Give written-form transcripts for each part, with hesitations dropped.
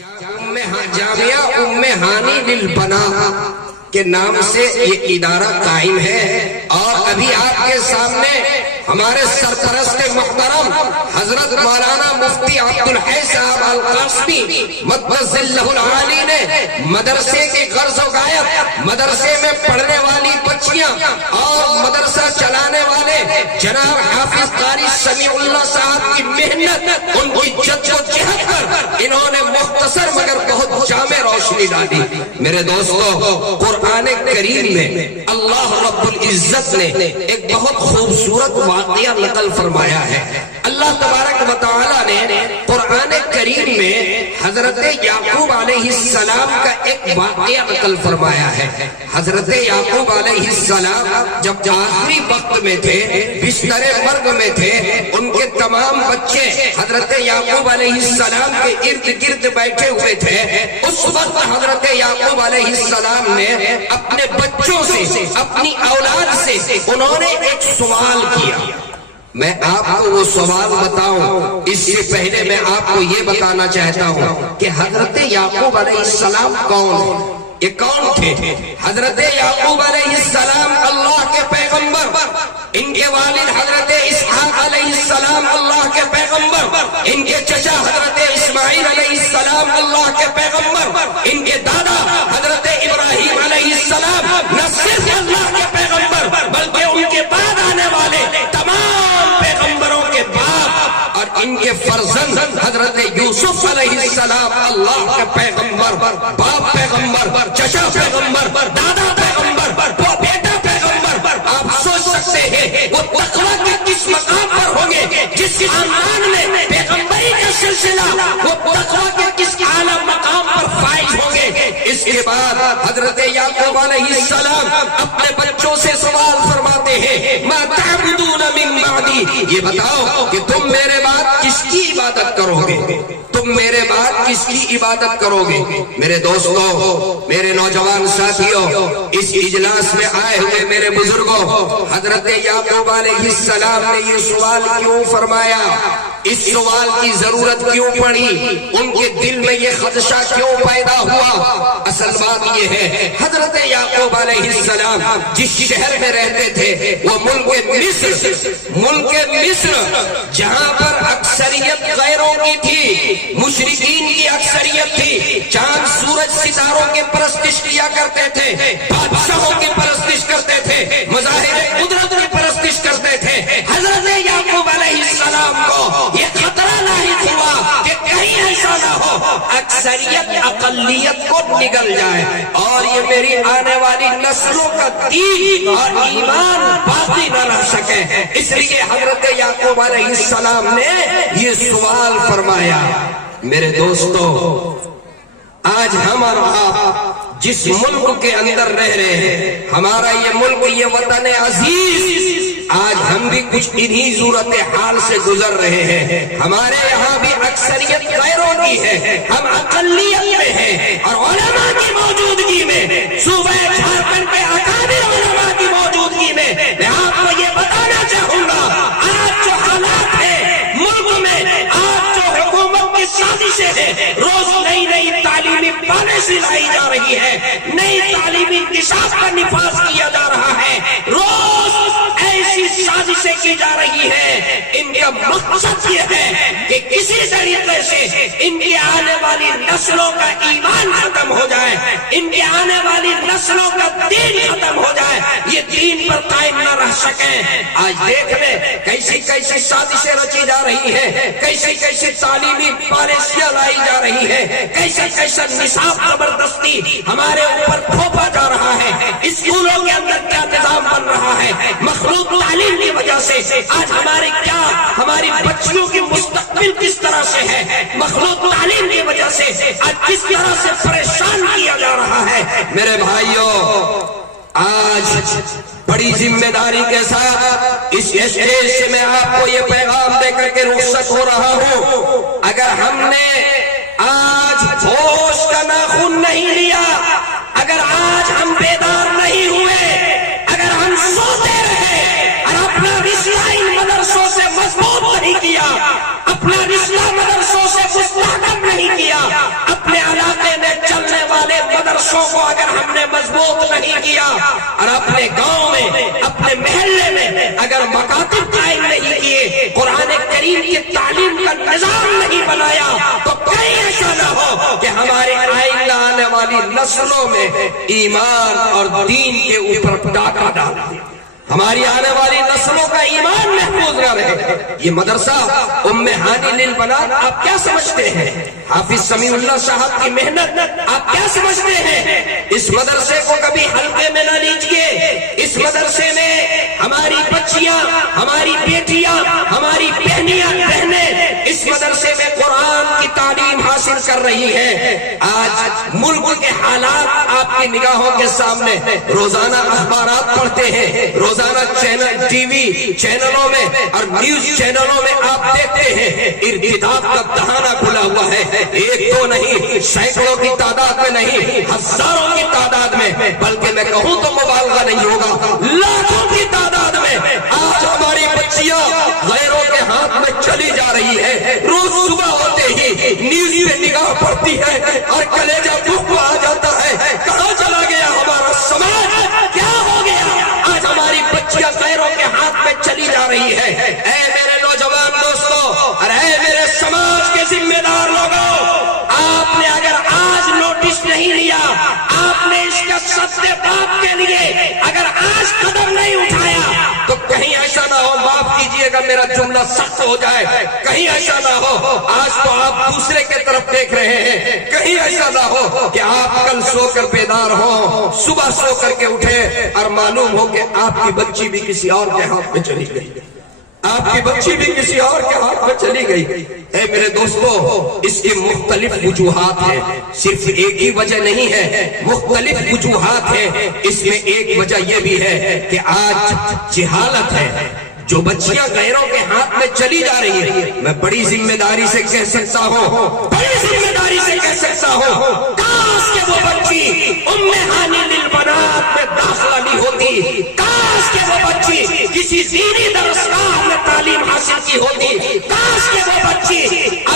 جامعہ ام ہانی للبنا کے نام سے یہ ادارہ قائم ہے، اور ابھی آپ کے سامنے ہمارے سرپرست محترم حضرت مولانا مفتی عبدالحی صاحب القاسمی مقدس ذلہ العالی نے مدرسے کی غرض و غایت، مدرسے میں پڑھنے والی بچیاں اور مدرسہ چلانے والے جناب حافظ قاری سمیع اللہ صاحب کی محنت، ان کی جد و جہد پر انہوں نے مختصر مگر بہت جامع روشنی ڈالی۔ میرے دوستو، قرآن کریم میں اللہ رب العزت نے ایک بہت خوبصورت واقعہ نقل فرمایا ہے۔ اللہ تبارک و تعالی نے قرآن کریم میں حضرت یعقوب علیہ السلام کا ایک واقعہ نقل فرمایا ہے۔ حضرت یعقوب علیہ السلام جب آخری وقت میں تھے، بستر مرگ میں تھے، ان کے تمام بچے حضرت یعقوب علیہ السلام کے ارد گرد بیٹھے ہوئے تھے۔ اس وقت حضرت یعقوب علیہ السلام نے اپنے بچوں سے، اپنی اولاد سے انہوں نے ایک سوال کیا۔ میں آپ کو وہ سوال بتاؤں اس سے پہلے میں آپ کو یہ بتانا چاہتا ہوں کہ حضرت یعقوب علیہ السلام کون ہیں؟ یہ کون تھے؟ حضرت یعقوب علیہ السلام اللہ کے پیغمبر، ان کے والد حضرت اسحاق علیہ السلام اللہ کے پیغمبر، ان کے چچا حضرت اسماعیل علیہ السلام اللہ کے پیغمبر، ان کے دادا حضرت ابراہیم علیہ السلام نہ صرف اللہ کے پیغمبر بلکہ ان کے بعد آنے والے تمام پیغمبروں کے باپ اور ان کے فرزند حضرت یوسف علیہ السلام اللہ کے پیغمبر، باپ پیغمبر، چچا پیغمبر، دادا پیغمبر، وہ بیٹا پیغمبر۔ آپ سوچ سکتے ہیں وہ تقویٰ کے کس مقام پر ہوں گے، جس خاندان میں پیغمبری کا سلسلہ، وہ تقویٰ کے کس اعلیٰ مقام پر فائز ہوں گے۔ اس کے بعد حضرت یعقوب علیہ السلام اپنے بچوں سے سوال فرماتے ہیں، ما تعبدون من بعدی، یہ بتاؤ کہ تم میرے بعد کس کی عبادت کرو گے؟ تم میرے بعد کس کی عبادت کرو گے؟ میرے دوستو، میرے نوجوان ساتھیوں، اس اجلاس میں آئے ہوئے میرے بزرگوں، حضرت یعقوب علیہ السلام نے یہ سوال کیوں فرمایا؟ اس سوال کی ضرورت کیوں پڑی؟ ان کے دل میں یہ خدشہ کیوں پیدا ہوا؟ اصل بات یہ ہے، حضرت یعقوب علیہ السلام جس شہر میں رہتے تھے وہ ملک مصر، جہاں پر اکثریت غیروں کی تھی، مشرکین کی اکثریت تھی، چاند سورج ستاروں کی پرستش کیا کرتے تھے، بادشاہوں کی پرستش کرتے تھے، مظاہر قدرت کی پرستش کرتے تھے۔ حضرت یعقوب علیہ السلام کو یہ خطرہ لاحق ہوا کہ کہیں ایسا نہ ہو اکثریت اقلیت کو نگل جائے اور یہ میری آنے والی نسلوں کا دین اور ایمان باقی نہ رہ سکے۔ اس لیے حضرت یعقوب علیہ السلام نے یہ سوال فرمایا۔ میرے دوستو، آج ہم اور آپ جس ملک کے اندر رہ رہے ہیں، ہمارا یہ ملک، یہ وطن عزیز، آج ہم بھی کچھ انہی صورتحال سے گزر رہے ہیں۔ ہمارے یہاں بھی اکثریت غیروں کی ہے، ہم اقلیت میں ہیں، اور علماء کی موجودگی میں، صوبہ جھارکھنڈ کے اکابر علماء کی موجودگی میں میں آپ کو یہ بتانا چاہوں گا، آج جو حالات ہیں ملک میں، آج جو حکومت کی سازشیں ہیں، روز نئی نئی تعلیمی پالیسی لائی جا رہی ہے، نئی تعلیمی انکشاف کا نفاذ کیا جا رہا ہے، روز ایسی سازشیں کی جا رہی ہے۔ ان کا مقصد یہ ہے کہ کسی طریقے سے ان کی آنے والی نسلوں کا ایمان ختم ہو جائے، ان کی آنے والی نسلوں کا دین ختم ہو جائے، یہ دین پر قائم نہ رہ سکیں۔ آج دیکھ لیں کیسی کیسی سازشیں رچی جا رہی ہیں، کیسی کیسی تعلیمی پالیسیاں لائی جا رہی ہیں، کیسا کیسا نصاب زبردستی ہمارے اوپر تھوپا جا رہا ہے، اسکولوں کے اندر کیا نظام بن رہا ہے، مخلوط تعلیم کی وجہ سے آج ہماری بچیوں کی مستقبل کس طرح سے ہے، مخلوط تعلیم کی وجہ سے آج کس طرح سے پریشان کیا جا رہا ہے۔ میرے بھائیوں، آج بڑی ذمہ داری کے ساتھ اس اسٹیج سے میں آپ کو یہ پیغام دے کر کے رخصت ہو رہا ہوں، اگر ہم نے آج ہوش کا ناخن نہیں لیا، اگر آج ہم بیدار نہیں ہوئے، اگر ہم سوتے رہے اور اپنا رشتہ ان مدرسوں سے مضبوط نہیں کیا، اپنا رشتہ مدرسوں سے مستحکم نہیں کیا، اپنے مدرسوں کو اگر ہم نے مضبوط نہیں کیا اور اپنے گاؤں میں اپنے محلے میں اگر مکاتب قائم نہیں کیے، قرآن کریم کی تعلیم کا نظام نہیں بنایا، تو کہیں ایسا نہ ہو کہ ہمارے آئندہ آنے والی نسلوں میں ایمان اور دین کے اوپر ڈاکہ ڈال دیا، ہماری آنے والی نسلوں کا ایمان محفوظ نہ رہے۔ یہ مدرسہ ام ہانی للبنات آپ کیا سمجھتے ہیں؟ حافظ سمیع اللہ صاحب کی محنت آپ کیا سمجھتے ہیں؟ اس مدرسے کو کبھی ہلکے میں نہ لیجیے۔ اس مدرسے میں ہماری بچیاں، ہماری بیٹیاں، ہماری بہنیں اس مدرسے میں قرآن کی تعلیم حاصل کر رہی ہیں۔ آج ملک کے حالات آپ کی نگاہوں کے سامنے، روزانہ اخبارات پڑھتے ہیں، روزانہ ٹی وی چینلوں میں اور نیوز چینلوں میں آپ دیکھتے ہیں ارتداد کا دہانہ کھلا ہوا ہے۔ ایک دو نہیں، سینکڑوں کی تعداد میں نہیں، ہزاروں کی تعداد میں، بلکہ میں کہوں تو مبالغہ نہیں ہوگا، لاکھوں کی تعداد میں آج ہماری بچیاں غیروں کے ہاتھ میں چلی جا رہی ہے۔ روز صبح ہوتے ہی نیوز پہ نگاہ پڑتی ہے اور کلیجہ بھوک آ جاتا ہے، کہاں چلا گیا ہمارا سماج، کیا ہو گیا؟ آج ہماری بچیاں غیروں کے ہاتھ میں چلی جا رہی ہے۔ اے میرے نوجوان دوستو اور اے میرے سماج کے ذمہ دار لوگوں، آپ نے اگر آج نوٹس نہیں لیا، آپ نے اس کا سد باپ کے لیے اگر آج قدم نہیں اٹھایا، تو کہیں ایسا نہ ہو، معاف کیجئے گا میرا جملہ سخت ہو جائے، کہیں ایسا نہ ہو آج تو آپ دوسرے کے طرف دیکھ رہے ہیں، کہیں ایسا نہ ہو کہ آپ کل سو کر بیدار ہوں، صبح سو کر کے اٹھے اور معلوم ہو کہ آپ کی بچی بھی کسی اور کے ہاتھ میں چلی گئی، آپ کی بچی بھی کسی اور کے ہاتھ میں چلی گئی۔ اے میرے دوستو، اس کی مختلف وجوہات ہیں، صرف ایک ہی وجہ نہیں ہے، مختلف وجوہات ہیں۔ اس میں ایک وجہ یہ بھی ہے کہ آج جہالت ہے، جو بچیاں غیروں کے ہاتھ میں چلی جا رہی ہے، میں بڑی ذمہ داری سے کہہ سکتا ہوں، بڑی ذمہ داری سے کہہ سکتا ہوں، کاش کہ وہ بچی ام ہانی للبنات میں داخلہ لی ہوتی، کاش کہ وہ بچی کسی دینی درسگاہ میں تعلیم حاصل کی ہوتی، کاش کہ وہ بچی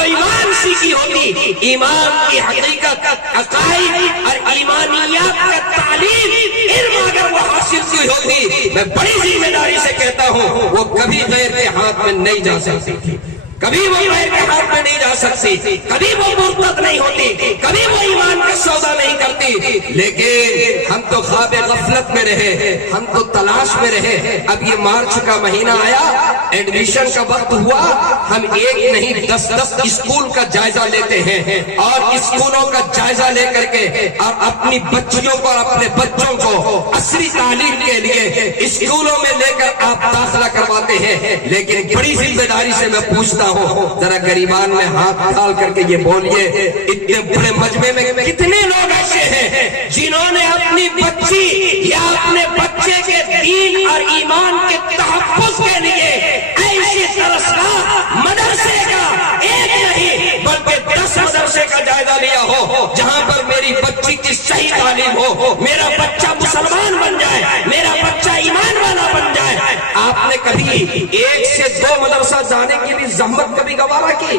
ایمان سیکھی ہوتی، ایمان کی حقیقت، عقائد اور ایمانیات کا تعلیم علم اگر وہ حاصل کی ہوتی، میں بڑی ذمہ داری سے کہتا ہوں وہ کبھی غیر کے ہاتھ میں نہیں جا سکتی تھی، کبھی وہ غیر کے ہاتھ میں نہیں جا سکتی، کبھی وہ مرتد نہیں ہوتی، کبھی وہ ایمان کا سودا نہیں کرتی۔ لیکن ہم تو خواب غفلت میں رہے، ہم تو تلاش میں رہے۔ اب یہ مارچ کا مہینہ آیا، ایڈمیشن کا وقت ہوا، ہم ایک نہیں 10 اسکول کا جائزہ لیتے ہیں اور اسکولوں کا جائزہ لے کر کے اور اپنی بچیوں کو اور اپنے بچوں کو عصری تعلیم کے لیے اسکولوں میں لے کر آپ داخلہ کرواتے ہیں۔ لیکن بڑی ذمہ داری سے میں پوچھتا ہوں، ذرا غریبان میں ہاتھ ڈال کر کے یہ بولیے، اتنے بڑے مجمع میں کتنے لوگ ایسے ہیں جنہوں نے اپنی بچی یا اپنے بچے کے دین اور ایمان کے تحفظ کے لیے ایسی درسگاہ مدرسے کا ایک نہیں بلکہ 10 مدرسے کا جائزہ لیا ہو، جہاں پر میری بچی کی صحیح تعلیم ہو، میرا بچہ مسلمان بن جائے، میرا بچہ ایمان والا بن جائے۔ آپ نے کبھی 1 سے 2 مدرسہ جانے کی بھی زحمت کبھی گوارا کی؟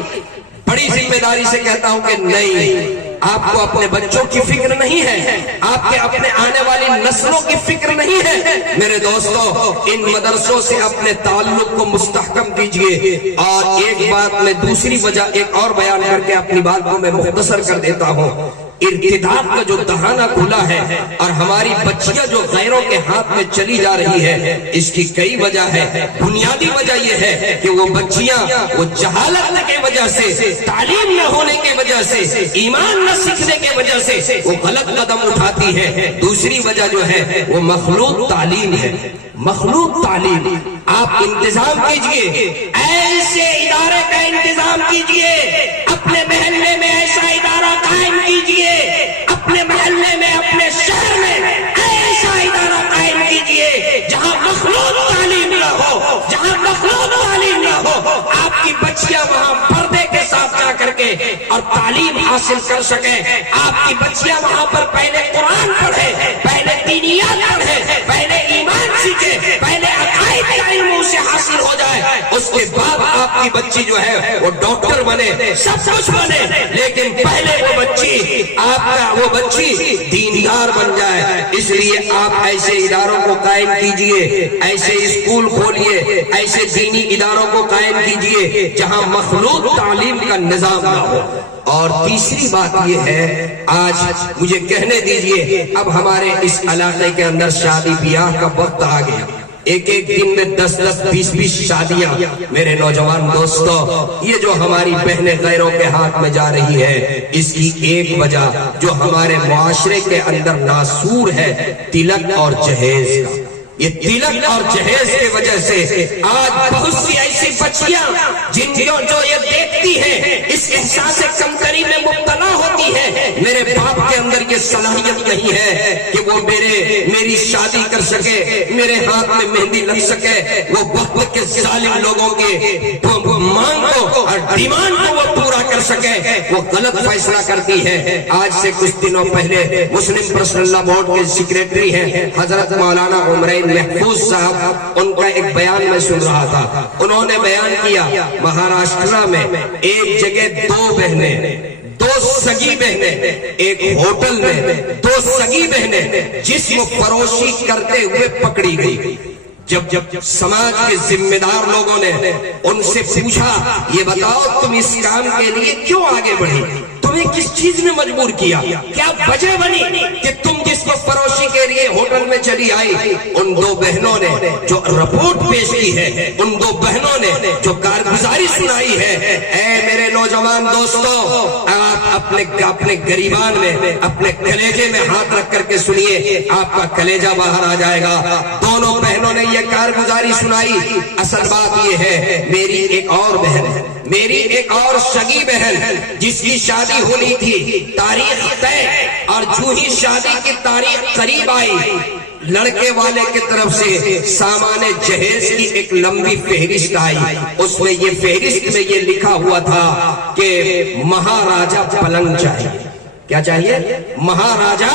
بڑی ذمہ داری سے کہتا ہوں کہ نہیں، آپ کو اپنے بچوں کی فکر نہیں ہے، آپ کے اپنے آنے والی نسلوں کی فکر نہیں ہے۔ میرے دوستو، ان مدرسوں سے اپنے تعلق کو مستحکم کیجئے۔ اور ایک بات میں دوسری وجہ ایک اور بیان کر کے اپنی بات کو میں مختصر کر دیتا ہوں۔ ارتداد کا جو دہانہ کھلا ہے اور ہماری بچیاں جو غیروں کے ہاتھ میں چلی جا رہی ہے، اس کی کئی وجہ ہے۔ بنیادی وجہ یہ ہے کہ وہ بچیاں وہ جہالت کی وجہ سے، تعلیم نہ ہونے کی وجہ سے، ایمان نہ سیکھنے کی وجہ سے وہ غلط قدم اٹھاتی ہے۔ دوسری وجہ جو ہے وہ مخلوط تعلیم ہے، مخلوط تعلیم۔ آپ انتظام کیجئے، ایسے ادارے کا انتظام کیجئے، اپنے محلے میں ایسا ادارہ قائم کیجئے، اپنے محلے میں، اپنے شہر میں ایسا ادارہ قائم کیجئے جہاں مخلوط تعلیم نہ ہو، جہاں مخلوط تعلیم نہ ہو۔ آپ کی بچیاں وہاں پردے کے ساتھ جا کر کے اور تعلیم حاصل کر سکیں۔ آپ کی بچیاں وہاں پر پہلے قرآن پڑھے، پہلے دینیات پڑھے، پہلے ایمان سیکھے، پہلے عقائد کا علم اسے حاصل ہو جائے، اس کے بعد آپ کی بچی جو ہے وہ ڈاکٹر بنے، سب کچھ بنے، لیکن پہلے وہ بچی آپ کا وہ بچی دیندار بن جائے۔ اس لیے آپ ایسے اداروں کو قائم کیجئے، ایسے اسکول کھولیے، ایسے دینی اداروں کو قائم کیجئے جہاں مخلوط تعلیم کا نظام نہ ہو۔ اور تیسری بات یہ ہے، آج مجھے کہنے دیجئے، اب ہمارے اس علاقے کے اندر شادی بیاہ کا وقت آ گیا، ایک ایک دن میں 10 20 شادیاں۔ میرے نوجوان دوستو، یہ جو ہماری بہنیں غیروں کے ہاتھ میں جا رہی ہے، اس کی ایک وجہ جو ہمارے معاشرے کے اندر ناسور ہے، تلک اور جہیز کا۔ یہ تلک اور جہیز کی وجہ سے آج بہت سی ایسی بچیاں جن جو یہ دیکھتی ہیں، اس احساس کمتری میں مبتلا ہوتی ہے، میرے باپ کے اندر یہ صلاحیت نہیں ہے کہ وہ میری شادی کر سکے، میرے ہاتھ میں مہندی لگ سکے، وہ وقت کے ظالم لوگوں کے مانگ کو اور ڈیمانڈ کو وہ پورا کر سکے، وہ غلط فیصلہ کرتی ہے۔ آج سے کچھ دنوں پہلے مسلم پرسنل لا بورڈ کے سیکریٹری ہیں حضرت مولانا عمرین محفوظ صاحب، ان کا ایک بیان میں سن رہا تھا، انہوں نے بیان کیا مہاراشٹرا میں ایک جگہ دو بہنیں، دو سگی بہنیں ایک ہوٹل میں، دو سگی بہنیں جسم فروشی کرتے ہوئے پکڑی گئی۔ جب سماج کے ذمہ دار لوگوں نے ان سے پوچھا، یہ بتاؤ تم اس کام کے لیے کیوں آگے بڑھی، تمہیں کس چیز نے مجبور کیا، کیا وجہ بنی کہ تم جسم فروشی کے لیے ہوٹل میں چلی آئی؟ ان دو بہنوں نے جو رپورٹ پیش کی ہے، ان دو بہنوں نے جو کارگزاری سنائی ہے، اے میرے نوجوان دوستو، آپ اپنے گریبان میں، اپنے کلیجے میں ہاتھ رکھ کر کے سنیے، آپ کا کلیجہ باہر آ جائے گا۔ دونوں بہنوں نے یہ کارگزاری سنائی۔ اصل بات یہ ہے، میری ایک اور بہن ہے، میری ایک اور سگی بہن جس کی شادی ہونی تھی، تاریخ طے، اور جو ہی شادی کی تاریخ قریب آئی، لڑکے والے کی طرف سے سامان جہیز کی ایک لمبی فہرست آئی، اس میں یہ فہرست میں یہ لکھا ہوا تھا کہ مہاراجا پلنگ چاہیے۔ کیا چاہیے؟ مہاراجا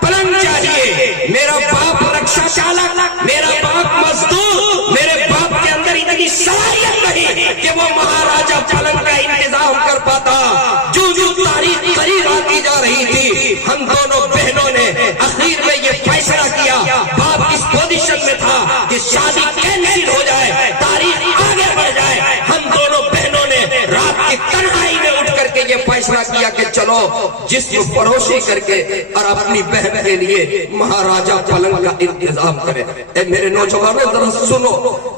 پلنگ چاہیے۔ میرا باپ رکشا چالک، میرا باپ مزدور، میرے باپ کے اندر اتنی صلاحیت نہیں کہ وہ مہاراجا پلنگ کا انتظام کر پاتا۔ جو تاریخ قریب آتی جا رہی تھی، ہم دونوں بہنوں نے اخیر میں یہ فیصلہ کیا، باپ اس پوزیشن میں تھا کہ شادی کینسل ہو جائے، تاریخ آگے بڑھ جائے۔ ہم دونوں بہنوں نے رات کی تنہائی میں اٹھ کر کے یہ فیصلہ کیا کہ چلو جسم فروشی کر کے اور اپنی بہن کے لیے مہاراجا پلنگ کا انتظام کرے۔ اے میرے نوجوانوں،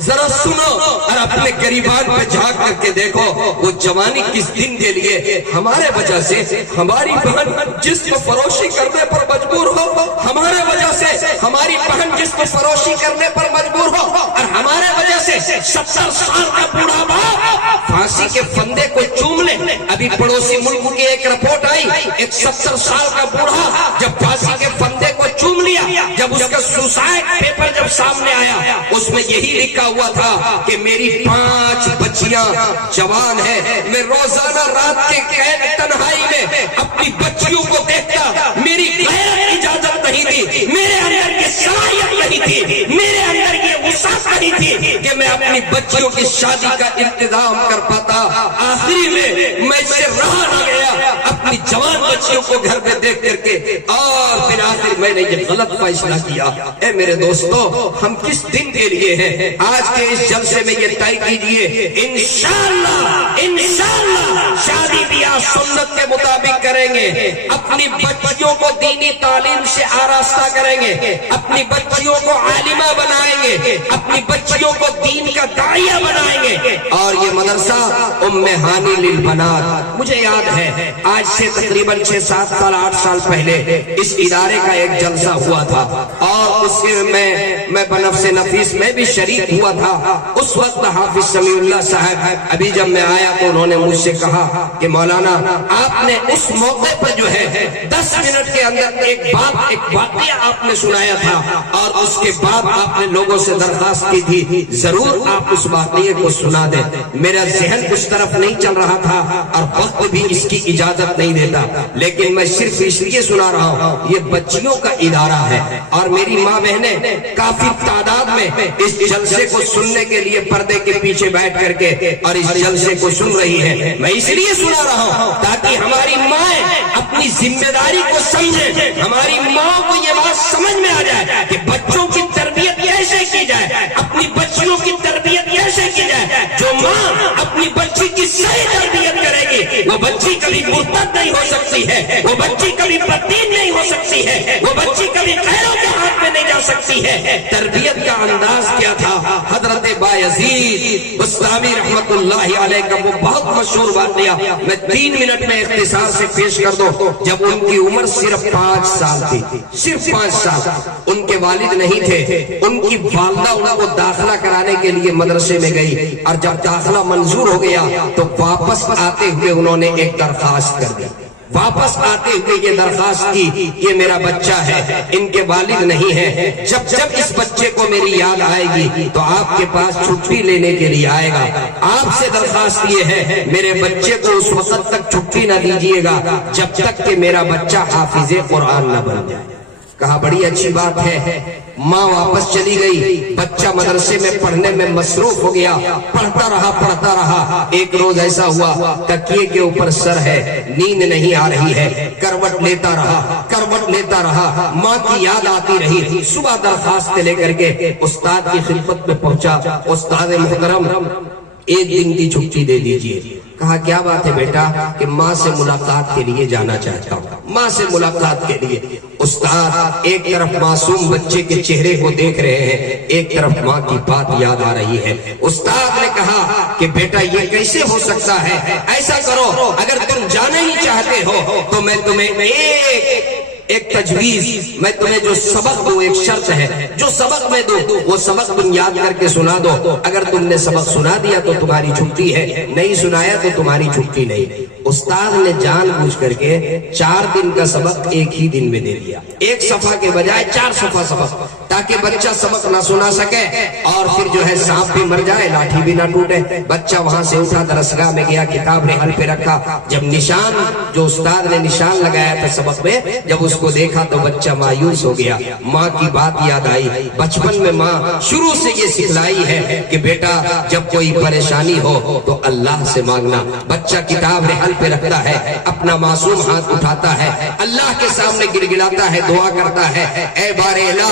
ذرا سنو اور اپنے گریبان پہ جھانک کر کے دیکھو، وہ جوانی کس دن کے لیے ہمارے وجہ سے ہماری بہن جسم فروشی کرنے پر مجبور ہو، ہمارے وجہ سے ہماری بہن جسم فروشی کرنے پر مجبور ہو، اور ہمارے وجہ سے 70 سال کا بوڑھا باپ پھانسی کے فندے کو چوم لے۔ ابھی پڑوسی ملک کی ایک رپورٹ آئی، ایک 70 سال کا بوڑھا جب پھانسی کے فندے کو چوم لیا، جب اس کا سوسائڈ پیپر جب سامنے آیا، اس میں یہی لکھا ہوا تھا کہ میری 5 بچیاں جوان ہیں، میں روزانہ رات کے قید تنہائی میں اپنی بچیوں کو دیکھتا، میری غیرت اجازت نہیں تھی، میرے اندر یہ صلاحیت نہیں تھی، میرے اندر یہ وسعت نہیں تھی کہ میں اپنی بچیوں کی شادی کا انتظام کر پاتا۔ آخری میں اس سے رہا نہ گیا، اپنی جوان بچیوں کو گھر میں دیکھ کر کے، اور پھر آخر میں نے یہ غلط فیصلہ کیا۔ اے میرے دوستو، ہم کس دن کے لیے ہیں؟ آج کے اس جلسے میں یہ طے کیجئے، انشاءاللہ شادی بیاہ سنت کے مطابق کریں گے، اپنی بچیوں کو دینی تعلیم سے آراستہ کریں گے، اپنی بچیوں کو عالمہ بنائیں گے، اپنی بچیوں کو دین کا داعیہ بنائیں گے۔ اور یہ مدرسہ ام ہانی للبنات، مجھے یاد ہے آج سے تقریباً 6 7 سال 8 سال پہلے اس ادارے کا ایک جلسہ ہوا تھا، اور اس کے میں بنفس نفیس میں بھی شریک ہوا تھا۔ اس وقت حافظ سمیع اللہ صاحب ابھی جب میں آیا تو انہوں نے مجھ سے کہا کہ مولانا مولانا آپ نے اس موقع پر جو ہے 10 منٹ کے اندر ایک واقعہ آپ نے سنایا تھا اور اس کے بعد آپ نے لوگوں سے درخواست کی تھی ضرور آپ اس واقعے کو سنا دیں. میرا ذہن اس طرف نہیں چل رہا تھا اور وقت بھی اس کی اجازت نہیں دیتا, لیکن میں صرف اس لیے سنا رہا ہوں, یہ بچیوں کا ادارہ ہے اور میری ماں بہنیں کافی تعداد میں اس جلسے کو سننے کے لیے پردے کے پیچھے بیٹھ کر کے اور اس جلسے کو سن رہی ہے. میں اس لیے سنا رہا ہوں تاکہ ہماری مائیں اپنی ذمہ داری کو سمجھیں, ہماری ماں کو یہ بات سمجھ میں آ جائے کہ بچوں کی تربیت کیسے کی جائے, اپنی بچیوں کی تربیت کیسے کی جائے. جو ماں اپنی بچی کی صحیح تربیت کرے گی وہ بچی کبھی مرتد نہیں ہو سکتی ہے, وہ بچی کبھی بددین نہیں ہو سکتی ہے, وہ بچی کبھی غیروں کے ہاتھ میں نہیں جا سکتی ہے. تربیت کا انداز کیا تھا؟ حضرت بایزید بستامی رحمت اللہ علیہ کا وہ بہت مشہور واقعہ میں 3 منٹ میں اختصار سے پیش کر دوں. جب ان کی عمر صرف 5 سال تھی, صرف 5 سال, ان کے والد نہیں تھے, ان کی والدہ ان کو داخلہ کرانے کے لیے مدرسے میں گئی اور جب داخلہ منظور ہو گیا تو واپس آتے ہوئے انہوں نے ایک درخواست کر دی. واپس آتے ہوئے یہ درخواست کی, یہ میرا بچہ ہے, ان کے والد نہیں ہے, جب اس بچے کو میری یاد آئے گی تو آپ کے پاس چھٹی لینے کے لیے آئے گا. آپ سے درخواست یہ ہے میرے بچے کو اس وقت تک چھٹی نہ دیجیے گا جب تک کہ میرا بچہ حافظ قرآن نہ بن جائے. کہا بڑی اچھی بات ہے. ماں واپس چلی گئی, بچہ مدرسے میں پڑھنے میں مصروف ہو گیا, پڑھتا رہا. ایک روز ایسا ہوا تکیے کے اوپر سر ہے, نیند نہیں آ رہی ہے, کروٹ لیتا رہا, ماں کی یاد آتی رہی. صبح درخواست لے کر کے استاد کی خدمت میں پہنچا. استاد محترم 1 دن کی چھٹی دے دیجیے. کہا کیا بات ہے بیٹا؟ کہ ماں سے ملاقات کے لیے جانا چاہتا ہوں, ماں سے ملاقات کے لیے. استاد ایک طرف معصوم بچے کے چہرے کو دیکھ رہے ہیں, ایک طرف ماں کی بات یاد آ رہی ہے. استاد نے کہا کہ بیٹا یہ کیسے ہو سکتا ہے, ایسا کرو اگر تم جانا ہی چاہتے ہو تو میں تمہیں ایک تجویز, میں تمہیں جو سبق دوں, ایک شرط ہے, جو سبق میں دوں وہ سبق تم یاد کر کے سنا دو. اگر تم نے سبق سنا دیا تو تمہاری چھٹی ہے, نہیں سنایا تو تمہاری چھٹی نہیں. استاد نے جان بوجھ کر کے 4 دن کا سبق ایک ہی دن میں دے دیا, 1 صفحہ کے بجائے 4 صفحہ سبق, تاکہ بچہ سبق نہ سنا سکے اور پھر جو ہے سانپ بھی مر جائے لاٹھی بھی نہ ٹوٹے. بچہ وہاں سے اٹھا, درسگاہ میں گیا, کتاب نے حل پہ رکھا. جب نشان جو استاد نے نشان لگایا تھا سبق میں, جب اس کو دیکھا تو بچہ مایوس ہو گیا. ماں کی بات یاد آئی. بچپن میں ماں شروع سے یہ سکھلائی ہے کہ بیٹا جب کوئی پریشانی ہو تو اللہ سے مانگنا. بچہ کتاب نے حل پہ رکھتا ہے, اپنا معصوم ہاتھ اٹھاتا ہے, اللہ کے سامنے گڑگڑاتا ہے, دعا کرتا ہے, اے بار الہ,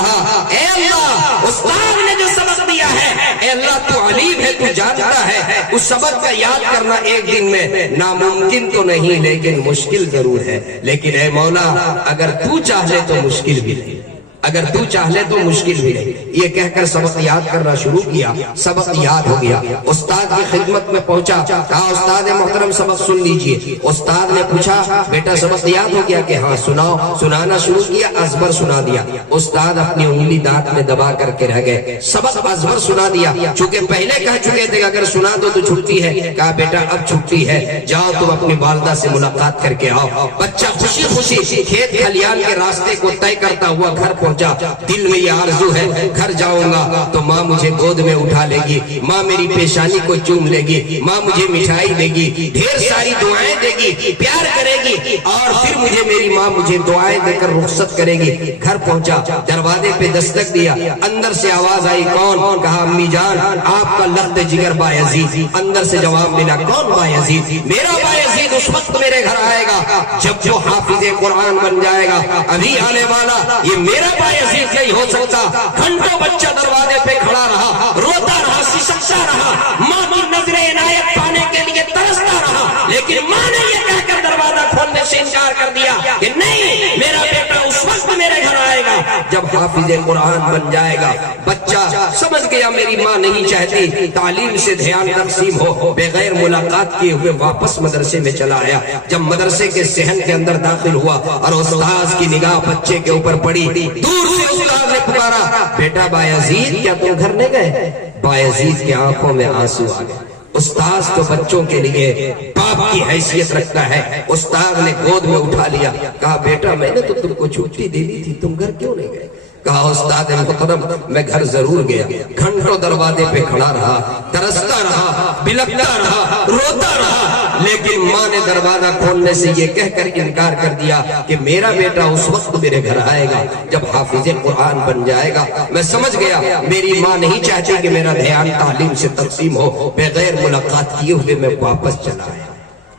اے اللہ استاد نے جو سبق دیا ہے, اے اللہ تو علیم ہے, تو جانتا ہے. اس سبق کا یاد کرنا 1 دن میں ناممکن تو نہیں لیکن مشکل ضرور ہے, لیکن اے مولا اگر تو چاہے تو مشکل بھی نہیں, اگر تو چاہے تو مشکل بھی نہیں. یہ کہہ کر سبق یاد کرنا شروع کیا, سبق یاد ہو گیا. استاد کی خدمت میں پہنچا, کہا استاد محترم سبق سن لیجئے. استاد نے پوچھا بیٹا سبق یاد ہو گیا؟ کہ ہاں سناؤ. سنانا شروع کیا, ازبر سنا دیا. استاد اپنی انگلی دانت میں دبا کر کے رہ گئے, سبق ازبر سنا دیا. چونکہ پہلے کہہ چکے تھے اگر سنا دو تو چھٹی ہے. کہا بیٹا اب چھٹی ہے, جاؤ تم اپنی والدہ سے ملاقات کر کے آؤ. بچہ خوشی خوشی کھیت کھلیان کے راستے کو طے کرتا ہوا گھر پہنچا. دل میں یہ آرزو ہے گھر جاؤں گا تو ماں مجھے گود میں اٹھا لے گی, ماں میری پیشانی کو چوم لے گی, ماں مجھے مٹھائی دے گی, ڈھیر ساری دعائیں دے گی, پیار کرے گی, اور پھر مجھے میری ماں مجھے دعائیں دے کر رخصت کرے گی. گھر پہنچا, دروازے پہ دستک دیا, اندر سے آواز آئی کون؟ کہا امی جان آپ کا لخت جگر بایزید. اندر سے جواب ملا کون بایزید؟ میرا بایزید اس وقت میرے گھر آئے گا جب جو حافظ قرآن بن جائے گا, ابھی آنے والا یہ میرا بایزید نہیں ہو سکتا. گھنٹوں بچہ دروازے پہ کھڑا رہا, روتا رہا, سسکتا رہا, ماں کی نظر عنایت پانے کے لیے ترستا رہا, لیکن ماں نے یہ کہہ کر دروازہ کھولنے سے انکار کر دیا کہ نہیں, میرا بیٹا اس وقت میرے گھر آئے گا جب حافظ قرآن بن جائے گا. بچہ سمجھ گیا میری ماں نہیں چاہتی تعلیم سے دھیان تقسیم ہو, بغیر ملاقات کیے ہوئے واپس مدرسے میں چلا آیا. جب مدرسے کے صحن کے اندر داخل ہوا اور استاد کی نگاہ بچے کے اوپر پڑی, دور سے استاد نے پکارا بیٹا بایزید کیا تم گھر نہیں گئے؟ بایزید کی آنکھوں میں آنسو آ گئے. استاذ تو بچوں کے لیے باپ کی حیثیت رکھتا ہے. استاد نے گود میں اٹھا لیا, کہا بیٹا میں نے تو تم کو چھٹی دے دی تھی, تم گھر کیوں نہیں گئے؟ کہا استاد محترم میں گھر ضرور گیا, گھنٹوں دروازے پہ کھڑا رہا, ترستا رہا, بلکتا رہا, روتا رہا, لیکن ماں نے دروازہ کھولنے سے یہ کہہ کر انکار کر دیا کہ میرا بیٹا اس وقت میرے گھر آئے گا جب حافظ قرآن بن جائے گا. میں سمجھ گیا میری ماں نہیں چاہتی کہ میرا دھیان تعلیم سے تقسیم ہو. بغیر ملاقات کیے ہوئے میں واپس چلا آیا.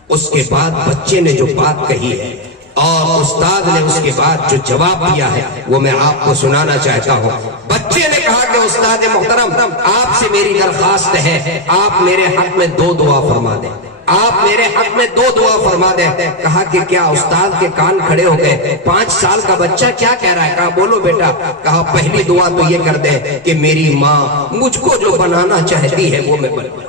اس کے بعد بچے نے جو بات کہی ہے اور استاد نے اس کے بعد جو جواب دیا ہے وہ میں آپ کو سنانا چاہتا ہوں. بچے نے کہا کہ استاد محترم آپ سے میری درخواست ہے, آپ میرے حق میں 2 دعا فرما دیں, آپ میرے حق میں 2 دعا فرما دیں. کہا کہ کیا؟ استاد کے کان کھڑے ہو گئے. 5 سال کا بچہ کیا کہہ رہا ہے؟ کہا بولو بیٹا. کہا پہلی دعا تو یہ کر دے کہ میری ماں مجھ کو جو بنانا چاہتی ہے وہ میں بن جاؤں,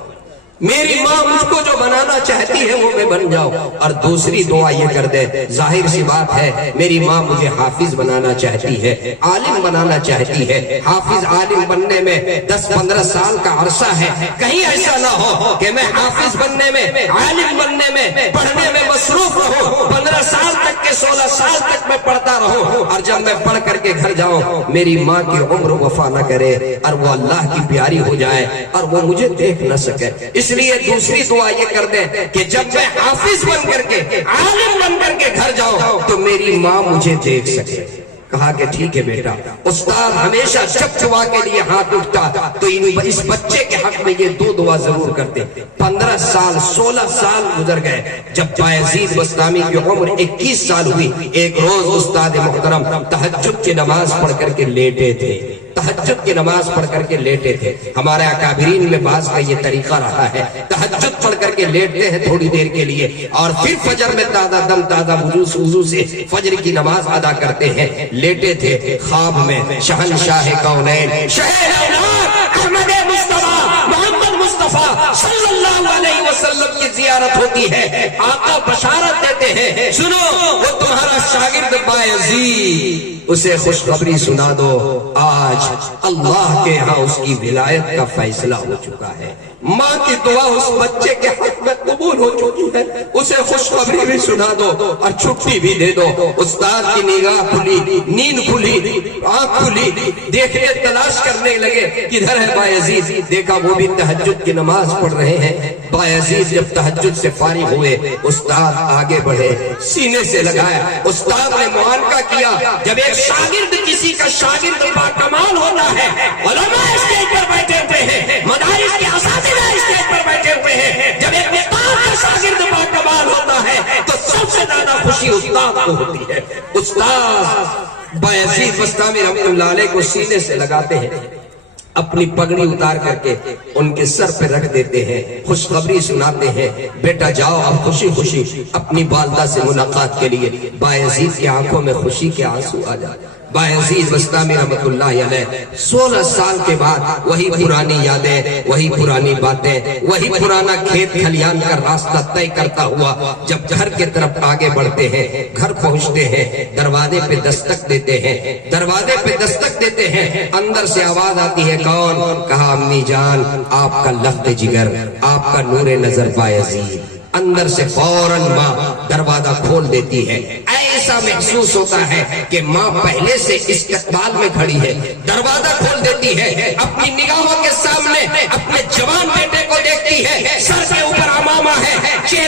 میری ماں مجھ کو جو بنانا چاہتی ہے وہ میں بن جاؤں. اور دوسری دعا یہ کر دے, ظاہر سی بات ہے میری ماں مجھے حافظ بنانا چاہتی ہے, عالم بنانا چاہتی ہے. حافظ عالم بننے میں 10-15 سال کا عرصہ ہے, کہیں ایسا نہ ہو کہ میں حافظ بننے میں, عالم بننے میں, پڑھنے میں مصروف رہوں. 15 سال تک کے 16 سال تک میں پڑھتا رہوں اور جب میں پڑھ کر کے گھر جاؤں میری ماں کی عمر وفا نہ کرے اور وہ اللہ کی پیاری ہو جائے اور وہ مجھے دیکھ نہ سکے. اس لیے دوسری دعا یہ کر دیں کہ جب میں حافظ بن کر کے, عالم بن کر کے گھر جاؤں تو میری ماں مجھے دیکھ سکے. کہا کہ ٹھیک ہے بیٹا. استاد ہمیشہ جب دعا کے لیے ہاتھ اٹھتا تو اس بچے کے حق میں یہ 2 دعا ضرور کرتے. 15 سال 16 سال گزر گئے. جب بایزید بسطامی کی عمر 21 سال ہوئی, ایک روز استاد محترم تہجد کی نماز پڑھ کر کے لیٹے تھے, تہجد کی نماز پڑھ کر کے لیٹے تھے. ہمارے اکابرین میں بعض کا یہ طریقہ رہا ہے, تہجد پڑھ کر کے لیٹتے ہیں تھوڑی دیر کے لیے اور پھر فجر میں تازہ دم تازہ وضو سے فجر کی نماز ادا کرتے ہیں. لیٹے تھے, خواب میں شہنشاہ کونین شہر احمد مصطفیٰ محمد مصطفیٰ صلی اللہ علیہ وسلم کی زیارت ہوتی ہے. آقا بشارت دیتے ہیں, سنو وہ تمہارا شاگرد بایزید, اسے خوشخبری سنا دو, آج اللہ کے ہاں اس کی ولایت کا فیصلہ ہو چکا ہے. ماں کی دعا اس بچے کے حق میں قبول ہو چکی ہے, اسے خوشخبری بھی سنا دو اور چھٹی بھی دے دو. استاد کی نگاہ کھلی, نیند کھلی, آنکھ کھلی, دیکھنے تلاش کرنے لگے کدھر ہے بایزید. دیکھا وہ بھی تہجد کی نماز پڑھ رہے ہیں. بایزید جب تہجد سے فارغ ہوئے استاد آگے بڑھے, سینے سے لگایا. استاد نے معانقہ کیا, جب ایک شاگرد کسی کا شاگرد باکمال ہوتا ہے, علماء اسٹیج پر بیٹھے ہوئے ہیں, مدارس کے اساتذہ اسٹیج پر بیٹھے ہوئے ہیں, جب ایک استاد کا شاگرد باکمال ہوتا ہے تو سب سے زیادہ خوشی استاد کو ہوتی ہے. استاد بایزید بسطامی رحمۃ اللہ علیہ کو سینے سے لگاتے ہیں, اپنی پگڑی اتار کر کے ان کے سر پہ رکھ دیتے ہیں, خوشخبری سناتے ہیں, بیٹا جاؤ اب خوشی خوشی اپنی والدہ سے ملاقات کے لیے. بایزید کی آنکھوں میں خوشی کے آنسو آ جائے. بایزید بسطامی رحمت اللہ علیہ 16 سال کے بعد وہی پرانی یادیں, وہی پرانی باتیں, وہی پرانا کھیت کھلیان کا راستہ طے کرتا ہوا جب گھر کے طرف آگے بڑھتے ہیں, گھر پہنچتے ہیں, دروازے پہ دستک دیتے ہیں, دروازے پہ دستک دیتے ہیں. اندر سے آواز آتی ہے, کون؟ کہا امی جان آپ کا لخت جگر, آپ کا نور نظر بایزید. اندر سے فوراً ماں دروازہ کھول دیتی ہے. ایسا محسوس ہوتا ہے کہ ماں پہلے سے استقبال میں کھڑی ہے. دروازہ کھول دیتی ہے, اپنی نگاہوں کے سامنے اپنے جوان بیٹے کو دیکھتی ہے. سر کے اوپر عمامہ ہے,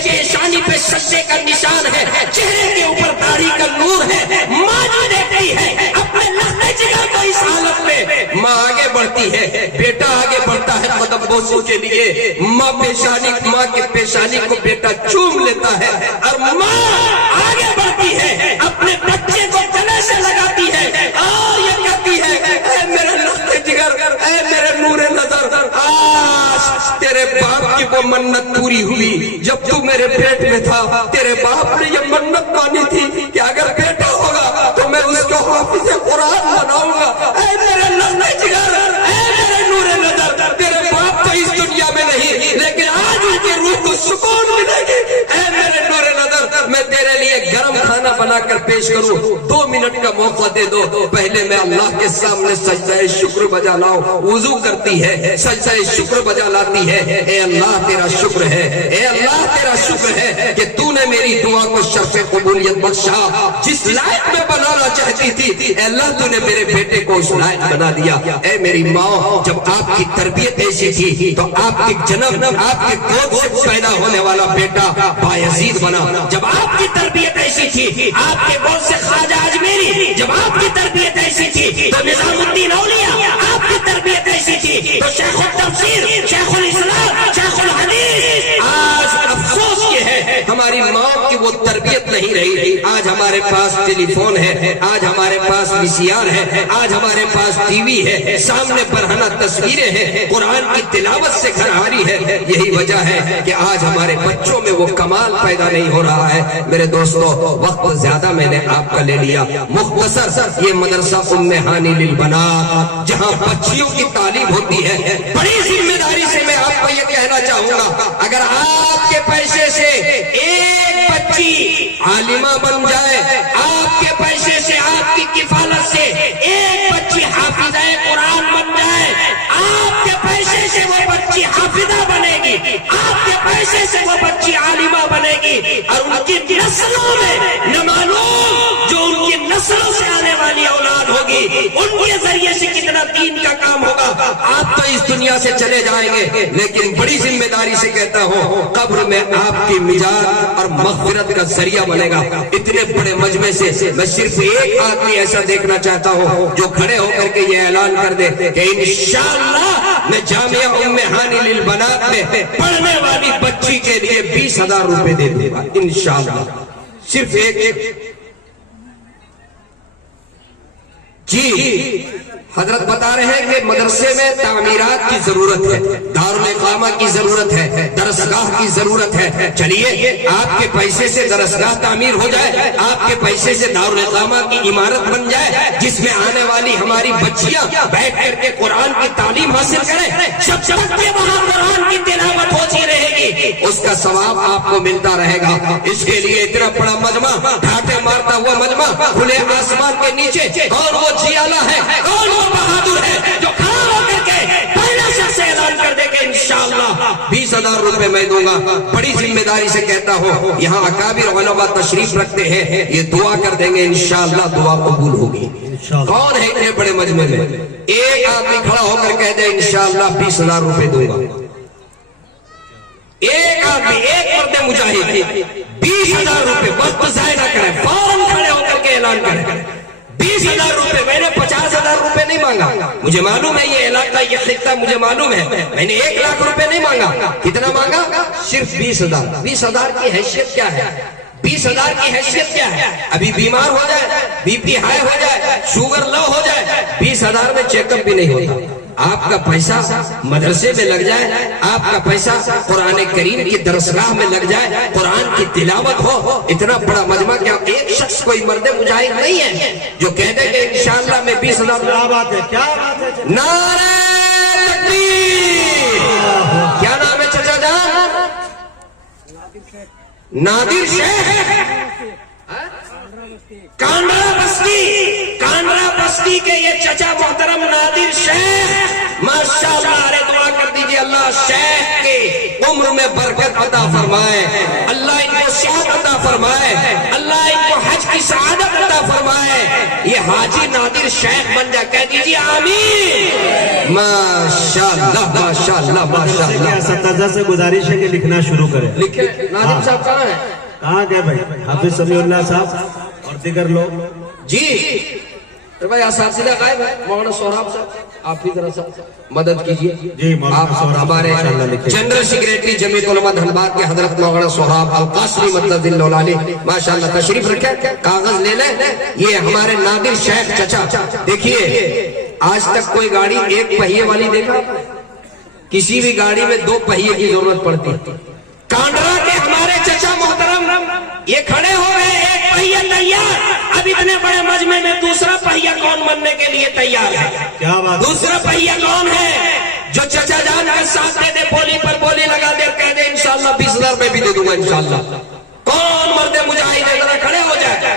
پیشانی پہ سجدے کا نشان ہے, چہرے کے اوپر داڑھی کا نور ہے. ماں جو دیکھتی ہے اپنے لخت جگر کو اس حالت میں, ماں آگے بڑھتی ہے, بیٹا آگے بڑھتا ہے قدم بوسوں کے لیے. ماں کی پیشانی کو بیٹا چوم لیتا ہے اور ماں آگے بڑھتی ہے, اپنے بچے کو گلے سے لگاتی ہے اور یہ کہتی ہے, اے میرے لخت جگر, اے میرے نور نظر, آج تیرے باپ کی وہ منت پوری ہوئی جب تو میرے پیٹ میں تھا. تیرے باپ نے یہ منت مانی تھی کہ اگر بیٹا ہوگا تو میں اس کو حافظ قرآن بناؤں گا. اے میرے لخت جگر, اے میرے نور نظر, تیرے باپ تو اس دنیا میں نہیں لیکن آج ان کی روح کو سکون ملے گی. اے میرے نور نظر, میں تیرے لیے گرم کھانا بنا بنا کر پیش کروں؟ 2 منٹ کا موقع دے دو، پہلے میں اللہ کے سامنے سجدہ شکر بجا لاؤں۔ وضو کرتی ہے، سجدہ شکر بجا لاتی ہے، اے اللہ تیرا شکر ہے، اے اللہ تیرا شکر ہے کہ تو نے میری دعا کو شرف قبولیت بخشا۔ جس لائق میں بنانا چاہتی تھی اے اللہ تو نے میرے بیٹے کو اس لائق بنا دیا۔ اے میری ماں، جب آپ کی تربیت ایسی تھی تو آپ کے جنم، آپ کے گود سے پیدا ہونے والا بیٹا بایزید بنا۔ جب آپ کی تربیت ایسی تھی، آپ کے گود سے خواجہ اجمیری، جب آپ کی تربیت ایسی تھی تو نظام الدین اولیاء، آپ کی تربیت ایسی تھی تو شیخ التفسیر، شیخ الاسلام، شیخ الحدیث۔ آج افسوس یہ ہے ہماری ماں کی وہ تربیت نہیں رہی۔ آج ہمارے پاس ٹیلی فون ہے، آج ہمارے پاس VCR ہے، آج ہمارے پاس ٹی وی ہے، سامنے برہنہ تصویریں ہیں، قرآن کی تلاوت سے گھر آ رہی ہے۔ یہی وجہ ہے کہ آج ہمارے بچوں میں وہ کمال پیدا نہیں ہو رہا ہے۔ میرے دوستو، وقت زیادہ میں نے آپ کا لے لیا، مختصر یہ مدرسہ ام ہانی للبنات جہاں بچیوں کی تعلیم ہوتی ہے، بڑی ذمہ داری سے میں آپ کو یہ کہنا چاہوں گا، اگر آپ کے پیسے سے ایک بچی عالمہ بن جائے، آپ کے پیسے سے، آپ کی کفالت سے ایک بچی حافظہ قرآن بن جائے، آپ کے پیسے سے وہ بچی حافظہ بنے گی، آپ کے پیسے سے وہ بچی عالمہ بنے گی، اور ان کی نسلوں میں نمانوں جو ان کی نسلوں سے آنے والی اولاد ہوگی، ان کے ذریعے سے کتنا دین کا کام ہوگا۔ آپ تو اس دنیا سے چلے جائیں گے، لیکن بڑی ذمہ داری سے کہتا ہوں، قبر میں آپ کی مجال اور مغفرت کا ذریعہ بنے گا۔ اتنے بڑے مجمع سے میں صرف ایک آدمی ایسا دیکھنا چاہتا ہوں جو کھڑے ہو کر کے یہ اعلان کر دے کہ انشاءاللہ میں جامعہ ام ہانی للبنات میں پڑھنے والی بچی کے لیے 20,000 روپے دے دوں گا انشاءاللہ۔ صرف ایک جی حضرت بتا رہے ہیں کہ مدرسے میں تعمیرات کی ضرورت ہے، دارالاقامہ کی ضرورت ہے، درسگاہ کی ضرورت ہے۔ چلیے آپ کے پیسے سے درسگاہ تعمیر ہو جائے، آپ کے پیسے سے دارالاقامہ کی عمارت بن جائے، جس میں آنے والی ہماری بچیاں بیٹھ کر کے قرآن کی تعلیم حاصل کریں، جب کہ وہاں قرآن کی تلاوت ہوتی رہے گی، اس کا ثواب آپ کو ملتا رہے گا۔ اس کے لیے اتنا بڑا مجمع، ڈھاٹے مارتا ہوا مجمع، کھلے آسمان کے نیچے، اور وہ جیالہ ہے، اور وہ بہادر ہے جو کھڑا ہو کر کے پہلا شخص اعلان کر دے کہ انشاءاللہ 20,000 روپے میں دوں گا۔ بڑی ذمہ داری سے کہتا ہوں، یہاں اکابر علماء تشریف رکھتے ہیں، یہ دعا کر دیں گے انشاءاللہ دعا قبول ہوگی۔ کون ہے اتنے بڑے مجمع میں؟ ایک آدمی کھڑا ہو کر کہہ دے انشاءاللہ 20,000 روپے دوں گا۔ ایک آدمی، ایک مرد مجاہد 20,000 روپے، وقت ضائع نہ کریں، فوراً کھڑے ہو کر کے اعلان کریں 20,000 روپے۔ میں نے 50,000 روپے نہیں مانگا، مجھے معلوم ہے یہ علاقہ، یہ خطہ مجھے معلوم ہے، میں نے 1 لاکھ روپے نہیں مانگا۔ کتنا مانگا؟ صرف 20,000۔ 20,000 کی حیثیت کیا ہے؟ 20,000 کی حیثیت کیا ہے؟ ابھی بیمار ہو جائے، بی پی ہائی ہو جائے، شوگر لو ہو جائے، 20,000 میں چیک اپ بھی نہیں ہوتا۔ آپ کا پیسہ مدرسے میں لگ جائے، آپ کا پیسہ قرآن کریم کی درسگاہ میں لگ جائے، قرآن کی تلاوت ہو، اتنا بڑا مجمع۔ کیا ایک شخص کوئی مرد مجاہد نہیں ہے جو کہہ دے کہ انشاءاللہ میں 20,000؟ کیا بات ہے، کیا بات ہے۔ نعرہ تکبیر! کیا نام ہے چچا جان؟ نادر شیخ کانڈرا بستی کے یہ چچا محترم نادر شیخ، ماشاءاللہ دعا کر دیجئے اللہ شیخ کے عمر میں برکت عطا فرمائے، اللہ ان کو صحت عطا فرمائے، اللہ ان کو حج کی سعادت عطا فرمائے، یہ حاجی نادر شیخ بن جائے۔ کہہ دیجئے آمین۔ ماشاءاللہ ماشاءاللہ ماشاءاللہ۔ اساتذہ سے گزارش ہے کہ لکھنا شروع کریں۔ لکھیں۔ نادر صاحب کہاں ہیں؟ کہاں گئے بھائی؟ حافظ سمیع اللہ صاحب اور دیگر لوگ؟ جی بھائی اساتذہ غائب ہے، مولانا سہراب صاحب آپ بھی ذرا سا مدد کیجیے۔ جی مولانا سہراب ہمارے جنرل سیکریٹری جمعیت علماء دھنباد کے حضرت مولانا سہراب القاسمی مدد اللہ علیہ ماشاءاللہ تشریف رکھیں، کاغذ لے لیں۔ یہ ہمارے نادر شیخ چچا، دیکھیے آج تک کوئی گاڑی ایک پہیے والی دیکھا؟ کسی بھی گاڑی میں 2 پہیے کی ضرورت پڑتی۔ کانڈرا کے ہمارے چچا محترم یہ کھڑے ہو گئے، ایک پہیہ تیار۔ اب اتنے بڑے مجمع میں دوسرا پہیہ کون بننے کے لیے تیار ہے؟ کیا بات؟ دوسرا پہیہ کون ہے جو چچا جان کا ساتھ دے دے، بولی پر بولی لگا دے، کہہ دے انشاءاللہ 20,000 میں بھی دے دوں گا انشاءاللہ؟ کون مرد مجاہد ہے؟ ذرا کھڑے ہو جائے۔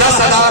10,000